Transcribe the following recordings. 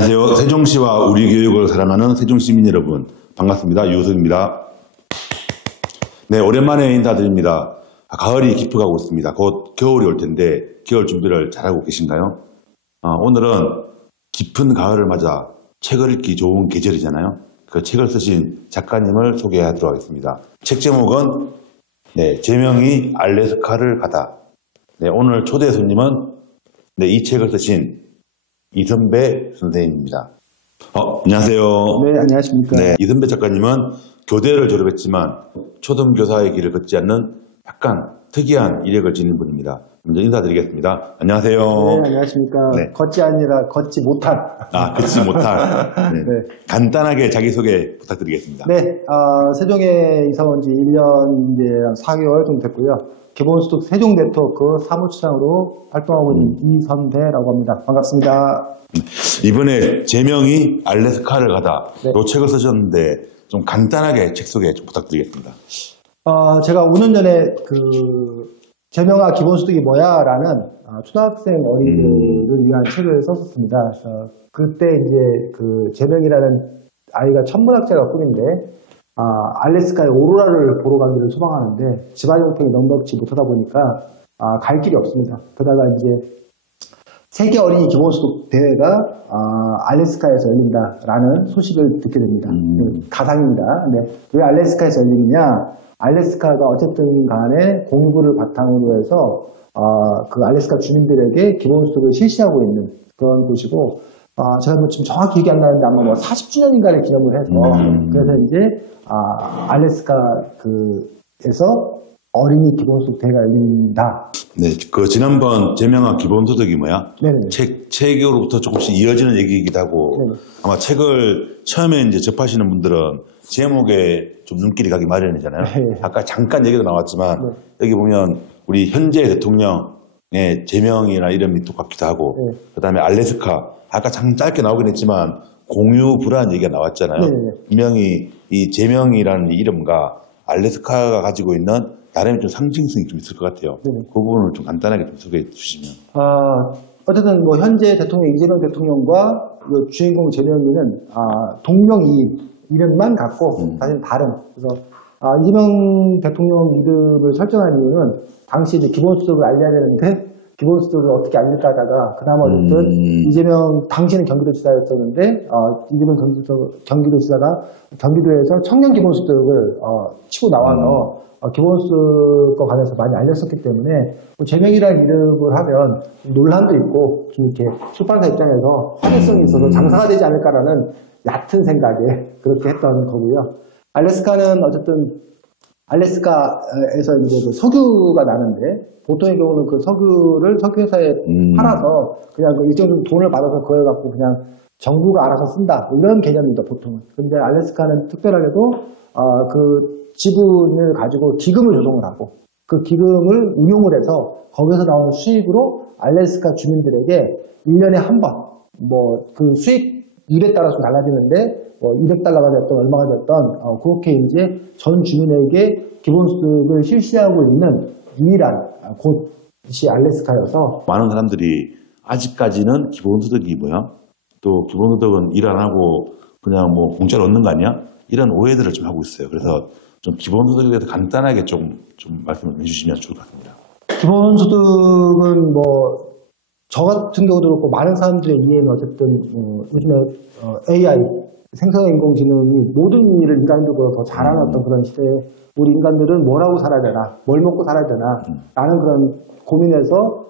안녕하세요. 세종시와 우리 교육을 사랑하는 세종시민 여러분, 반갑습니다. 유호석입니다. 네, 오랜만에 인사드립니다. 가을이 깊어가고 있습니다. 곧 겨울이 올 텐데 겨울 준비를 잘하고 계신가요? 오늘은 깊은 가을을 맞아 책을 읽기 좋은 계절이잖아요. 그 책을 쓰신 작가님을 소개하도록 하겠습니다. 책 제목은 제명이 알래스카를 가다. 오늘 초대 손님은 이 책을 쓰신 이선배 선생님입니다. 안녕하세요. 네, 안녕하십니까. 이선배 작가님은 교대를 졸업했지만 초등교사의 길을 걷지 않는 약간 특이한 이력을 지닌 분입니다. 먼저 인사드리겠습니다. 안녕하세요. 네, 안녕하십니까. 걷지 아니라 걷지 못한. 걷지 못한. 간단하게 자기소개 부탁드리겠습니다. 세종에 이사 온 지 1년 이제 4개월 정도 됐고요. 기본소득 세종네트워크 사무처장으로 활동하고 있는 이선배라고 합니다. 반갑습니다. 이번에 제명이 알래스카를 가다. 이 책을 쓰셨는데 좀 간단하게 책 소개 좀 부탁드리겠습니다. 제가 5년 전에 제명아 기본소득이 뭐야? 라는 초등학생 어린이들을 위한 책을 썼었습니다. 그때 이제 제명이라는 아이가 천문학자가 꿈인데 알래스카의 오로라를 보러 가기를 소망하는데 집안 형편이 넉넉지 못하다 보니까 갈 길이 없습니다. 그러다가 이제 세계 어린이 기본소득 대회가 알래스카에서 열린다라는 소식을 듣게 됩니다. 가상입니다. 왜 알래스카에서 열리느냐? 알래스카가 어쨌든 간에 공부를 바탕으로 해서 그 알래스카 주민들에게 기본소득을 실시하고 있는 그런 곳이고 제가 지금 정확히 기억이 안 나는데 아마 40주년인가를 기념을 해서 그래서 이제 알래스카에서 어린이 기본소득 대회가 열린다. 지난번 제명아 기본소득이 뭐야? 네네. 책으로부터 조금씩 이어지는 얘기이기도 하고 네네. 아마 책을 처음에 이제 접하시는 분들은 제목에 좀 눈길이 가기 마련이잖아요. 아까 잠깐 얘기도 나왔지만 여기 보면 우리 현재 대통령의 제명이나 이름이 똑같기도 하고 그 다음에 알래스카 아까 참 짧게 나오긴 했지만 공유부라는 얘기가 나왔잖아요. 분명히 이 제명이라는 이름과 알래스카가 가지고 있는 나름의 좀 상징성이 좀 있을 것 같아요. 그 부분을 좀 간단하게 좀 소개해 주시면. 어쨌든 현재 대통령 이재명 대통령과 주인공 제명이는 동명이인 이름만 같고 사실 다른. 그래서 이재명 대통령 이름을 설정한 이유는 당시 이제 기본소득을 알려야 되는데 기본소득을 어떻게 알릴까 하다가 그나마 어쨌든 이재명 당시는 경기도지사였었는데 이재명 경기도지사가 경기도에서 청년 기본소득을 치고 나와서 기본소득과 관해서 많이 알렸었기 때문에 제명이라는 이름을 하면 논란도 있고 좀 이렇게 출판사 입장에서 화제성이 있어서 장사가 되지 않을까라는 얕은 생각에 그렇게 했던 거고요. 알래스카는 어쨌든 알래스카에서 이제 석유가 나는데 보통의 경우는 그 석유를 석유회사에 팔아서 그냥 일정 정도 돈을 받아서 그걸 갖고 그냥 정부가 알아서 쓴다 이런 개념입니다 보통은. 근데 알래스카는 특별하게도 그 지분을 가지고 기금을 조성을 하고 그 기금을 운용을 해서 거기서 나오는 수익으로 알래스카 주민들에게 1년에 한 번 그 수익률에 따라서 달라지는데 200달러가 됐던 얼마가 됐던 그렇게 이제 전 주민에게 기본소득을 실시하고 있는 유일한 곳이 알래스카여서 많은 사람들이 아직까지는 기본소득이 뭐야? 또 기본소득은 일 안 하고 그냥 공짜로 얻는 거 아니야? 이런 오해들을 좀 하고 있어요. 그래서 좀 기본소득에 대해서 간단하게 좀 말씀을 해주시면 좋을 것 같습니다. 기본소득은 저 같은 경우도 그렇고 많은 사람들의 이해는 어쨌든 요즘에 AI 생성형 인공지능이 모든 일을 인간적으로 더 잘하는 어떤 그런 시대에 우리 인간들은 뭘 하고 살아야 되나, 뭘 먹고 살아야 되나 라는 그런 고민에서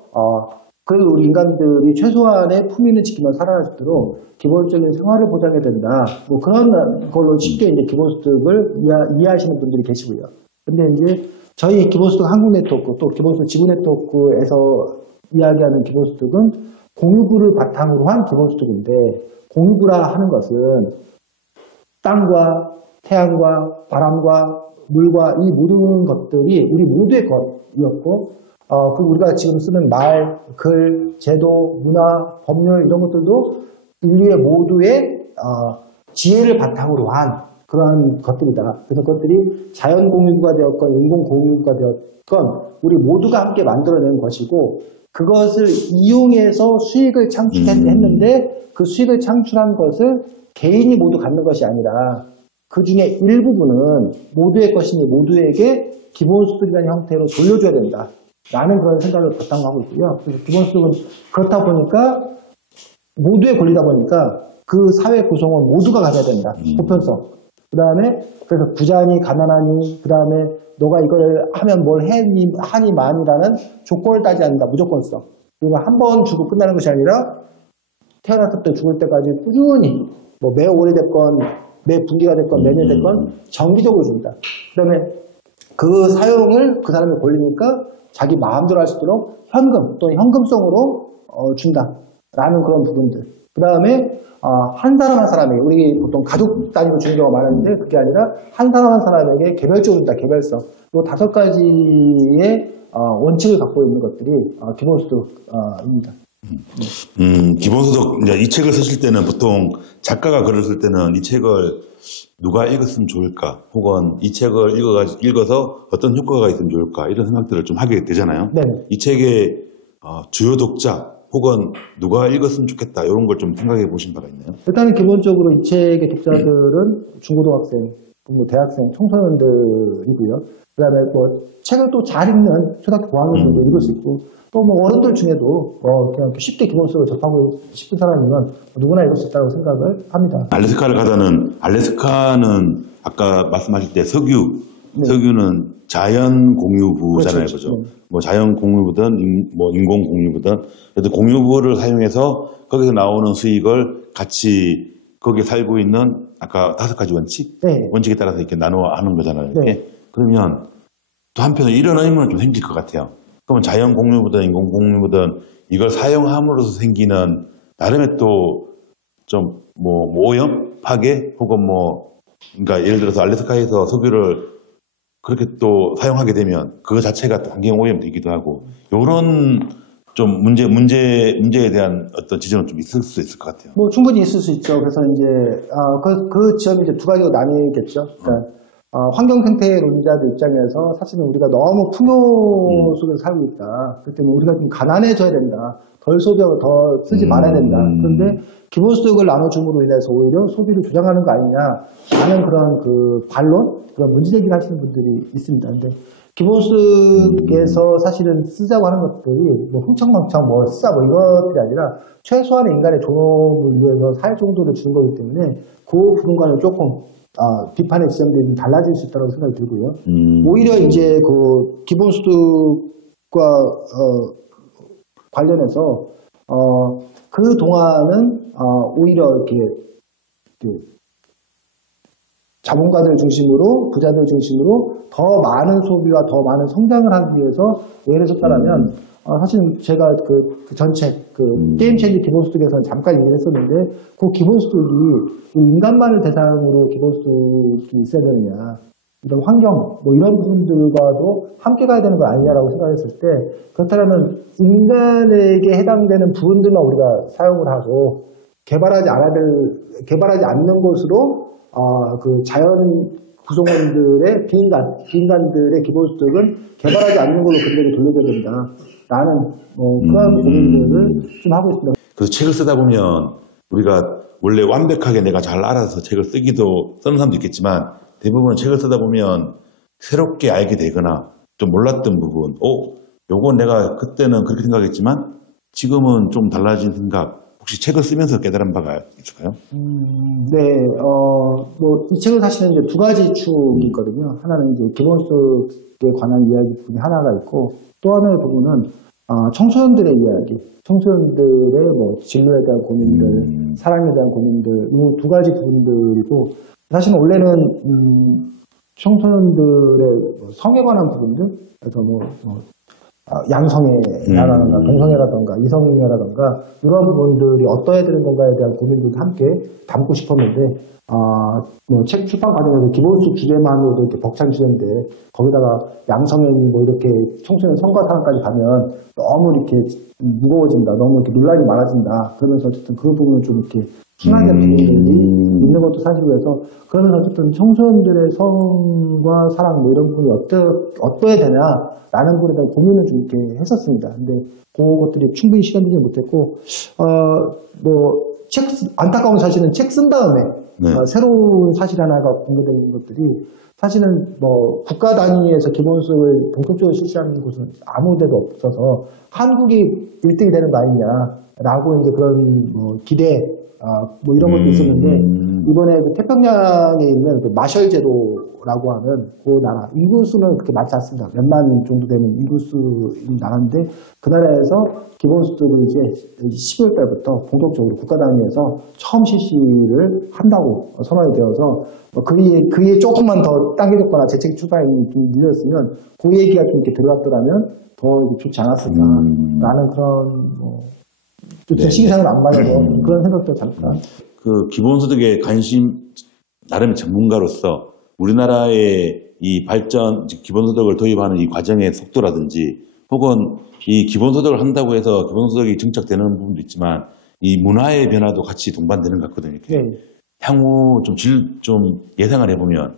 그래도 우리 인간들이 최소한의 품위는 지키며 살아갈 수 있도록 기본적인 생활을 보장해야 된다. 그런 걸로 쉽게 이제 기본소득을 이해하시는 분들이 계시고요. 근데 이제 저희 기본소득 한국 네트워크 또 기본소득 지구 네트워크에서 이야기하는 기본소득은 공유부를 바탕으로 한 기본소득인데 공유부라 하는 것은 땅과 태양과 바람과 물과 이 모든 것들이 우리 모두의 것이었고 우리가 지금 쓰는 말, 글, 제도, 문화, 법률 이런 것들도 인류의 모두의 지혜를 바탕으로 한 그러한 것들이다. 그래서 그것들이 자연 공유가 되었건 인공 공유가 되었건 우리 모두가 함께 만들어낸 것이고 그것을 이용해서 수익을 창출했는데 그 수익을 창출한 것을 개인이 모두 갖는 것이 아니라 그 중에 일부분은 모두의 것이니 모두에게 기본소득이라는 형태로 돌려줘야 된다. 라는 그런 생각을 바탕하고 있고요. 그래서 기본소득은 그렇다 보니까 모두의 권리다 보니까 그 사회 구성원 모두가 가져야 된다. 보편성. 그 다음에 그래서 부자니 가난하니 그 다음에 너가 이걸 하면 뭘 하니 마니라는 조건을 따지지 않는다. 무조건성. 그리고 한 번 주고 끝나는 것이 아니라 태어났을 때 죽을 때까지 꾸준히 뭐 매 오래됐건 매 분기가 됐건 매년 됐건 정기적으로 준다. 그 다음에 그 사용을 그 사람이 권리니까 자기 마음대로 할 수 있도록 현금 또는 현금성으로 준다라는 그런 부분들. 그 다음에 한 사람 한 사람에게 우리 보통 가족 단위로 주는 경우가 많은데 그게 아니라 한 사람 한 사람에게 개별적으로 준다. 개별성. 이 5가지의 원칙을 갖고 있는 것들이 기본소득입니다. 기본소득, 이제 이 책을 쓰실 때는 보통 작가가 글을 쓸 때는 이 책을 누가 읽었으면 좋을까? 혹은 이 책을 읽어서 어떤 효과가 있으면 좋을까? 이런 생각들을 좀 하게 되잖아요. 네. 이 책의 주요 독자 혹은 누가 읽었으면 좋겠다. 이런 걸 좀 생각해 보신 바가 있나요? 일단은 기본적으로 이 책의 독자들은 중고등학생, 뭐 대학생, 청소년들이고요. 그 다음에 뭐 책을 또 잘 읽는 초등학교 고학년들도 읽을 수 있고 또 뭐 어른들 중에도 그냥 쉽게 기본소득을 접하고 싶은 사람이면 누구나 읽을 수 있다고 생각을 합니다. 알래스카를 가다는 알래스카는 아까 말씀하실 때 석유는 자연 공유부잖아요, 그죠? 네. 뭐 자연 공유부든 뭐 인공 공유부든 그래도 공유부를 사용해서 거기서 나오는 수익을 같이 거기에 살고 있는 아까 5가지 원칙 네. 원칙에 따라서 이렇게 나누어 하는 거잖아요. 이렇게 네. 그러면 또 한편으로 이런 의문은 좀 생길 것 같아요. 그러면 자연 공유부든 인공 공유부든 이걸 사용함으로써 생기는 나름의 또 좀 뭐 오염 파괴 혹은 뭐 그러니까 예를 들어서 알래스카에서 석유를 그렇게 또 사용하게 되면 그거 자체가 또 환경 오염 되기도 하고 이런 좀 문제에 대한 어떤 지점은 좀 있을 수 있을 것 같아요. 뭐 충분히 있을 수 있죠. 그래서 이제 그 지점이 이제 2가지로 나뉘겠죠. 그러니까 환경 생태론자들 입장에서 사실은 우리가 너무 풍요 속에서 살고 있다. 그렇기 때문에 우리가 좀 가난해져야 된다. 덜 소비하고 더 쓰지 말아야 된다. 그런데 기본소득을 나눠줌으로 인해서 오히려 소비를 조장하는 거 아니냐 하는 그런 그 반론, 그런 문제제기를 하시는 분들이 있습니다. 근데 기본소득에서 사실은 쓰자고 하는 것들이 뭐 흥청망청 뭐 쓰자 뭐 이것들이 아니라 최소한의 인간의 존엄을 위해서 살 정도를 주는 거기 때문에 그 부분과는 조금 비판의 지점들이 좀 달라질 수 있다고 생각이 들고요. 오히려 이제 그 기본소득과 관련해서 그 동안은 오히려 이렇게 자본가들 중심으로 부자들 중심으로 더 많은 소비와 더 많은 성장을 하기 위해서 왜 그랬었다면 사실 제가 그 전책 게임 체인지 기본소득에서는 잠깐 얘기를 했었는데 그 기본소득이 인간만을 대상으로 기본소득이 있어야 되느냐 이런 환경 뭐 이런 부분들과도 함께 가야 되는 거 아니냐라고 생각했을 때 그렇다면 인간에게 해당되는 부분들만 우리가 사용을 하고 개발하지 않는 것으로 그 자연 구성원들의 비인간들의 기본소득은 개발하지 않는 걸로 근대로 돌려줘야 된다라는 그런 고민들을 좀 하고 있습니다. 그래서 책을 쓰다 보면 우리가 원래 완벽하게 내가 잘 알아서 책을 쓰는 사람도 있겠지만 대부분 책을 쓰다 보면 새롭게 알게 되거나 좀 몰랐던 부분, 요건 내가 그때는 그렇게 생각했지만 지금은 좀 달라진 생각, 혹시 책을 쓰면서 깨달은 바가 있을까요? 네, 뭐 이 책은 사실은 이제 2가지 축이 있거든요. 하나는 이제 기본소득에 관한 이야기 부분이 하나가 있고 또 하나의 부분은 청소년들의 이야기, 청소년들의 뭐 진로에 대한 고민들, 사랑에 대한 고민들, 이 2가지 부분들이고 사실은 원래는 청소년들의 성에 관한 부분들, 그래서 양성애라던가 동성애라던가 이성애라던가 이런 부분들이 어떠해야 되는 건가에 대한 고민들도 함께 담고 싶었는데 뭐 책 출판 과정에서 기본소득 주제만으로도 이렇게 벅찬 주제인데 거기다가 양성애니 뭐 이렇게 청소년 성과 사항까지 가면 너무 이렇게 무거워진다, 너무 이렇게 논란이 많아진다. 그러면서 어쨌든 그 부분을 좀 이렇게 순환된 부분들이 있는 것도 사실이어서 그러면 어쨌든 청소년들의 성과 사랑 뭐 이런 부분이 어떠해야 되냐라는 부분에 대한 고민을 좀 이렇게 했었습니다. 근데 그것들이 충분히 실현되지 못했고 안타까운 사실은 책 쓴 다음에 새로운 사실 하나가 공개되는 것들이 사실은 국가 단위에서 기본소득을 본격적으로 실시하는 곳은 아무 데도 없어서 한국이 1등이 되는 거 아니냐라고 이제 그런 기대 이런 것도 있었는데 이번에 그 태평양에 있는 그 마셜 제도라고 하는 그 나라 인구수는 그렇게 많지 않습니다. 몇만 정도 되는 인구수인 나라인데 그 나라에서 기본소득을 이제 12월 달부터 본격적으로 국가 단위에서 처음 실시를 한다고 선언이 되어서 그에 조금만 더 당겨졌거나 재책 출발이 좀 늦었으면 그 얘기가 좀 이렇게 들어갔더라면 더 좋지 않았을까라는 그런 시기상을 안 맞아서 그런 생각도 잠깐. 그 기본소득에 관심 나름의 전문가로서 우리나라의 이 발전, 기본소득을 도입하는 이 과정의 속도라든지 혹은 이 기본소득을 한다고 해서 기본소득이 정착되는 부분도 있지만 이 문화의 변화도 같이 동반되는 것 같거든요. 네. 향후 좀 예상을 해보면.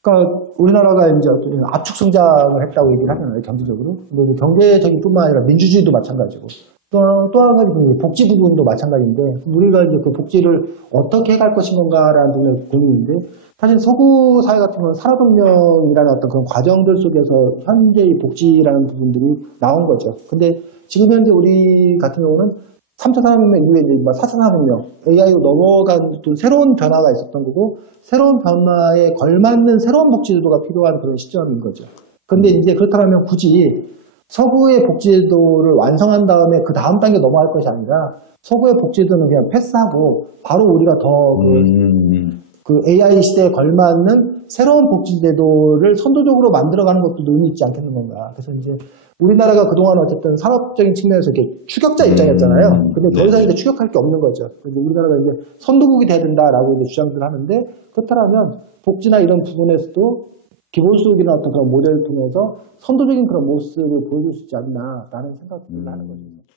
그러니까 우리나라가 이제 압축 성장을 했다고 얘기를 하잖아요, 경제적으로. 근데 경제적인 뿐만 아니라 민주주의도 마찬가지고. 또 한 가지 복지 부분도 마찬가지인데 우리가 이제 그 복지를 어떻게 해갈 것인 건가라는 부분의 고민인데 사실 서구 사회 같은 경우는 산업혁명이라는 어떤 그런 과정들 속에서 현재의 복지라는 부분들이 나온 거죠. 근데 지금 현재 우리 같은 경우는 3차 산업혁명 이후에 이제 4차 산업혁명, AI로 넘어간 또 새로운 변화가 있었던 거고 새로운 변화에 걸맞는 새로운 복지제도가 필요한 그런 시점인 거죠. 근데 이제 그렇다면 굳이 서구의 복지제도를 완성한 다음에 그 다음 단계 넘어갈 것이 아니라 서구의 복지제도는 그냥 패스하고 바로 우리가 더 그 AI 시대에 걸맞는 새로운 복지제도를 선도적으로 만들어가는 것도 의미 있지 않겠는 건가. 그래서 이제 우리나라가 그동안 어쨌든 산업적인 측면에서 이렇게 추격자 입장이었잖아요. 근데 더 이상 이제 추격할 게 없는 거죠. 그래서 우리나라가 이제 선도국이 돼야 된다라고 이제 주장들을 하는데 그렇다면 복지나 이런 부분에서도 기본소득이나 어떤 그런 모델을 통해서 선도적인 그런 모습을 보여줄 수 있지 않나라는 생각을 하는 거죠.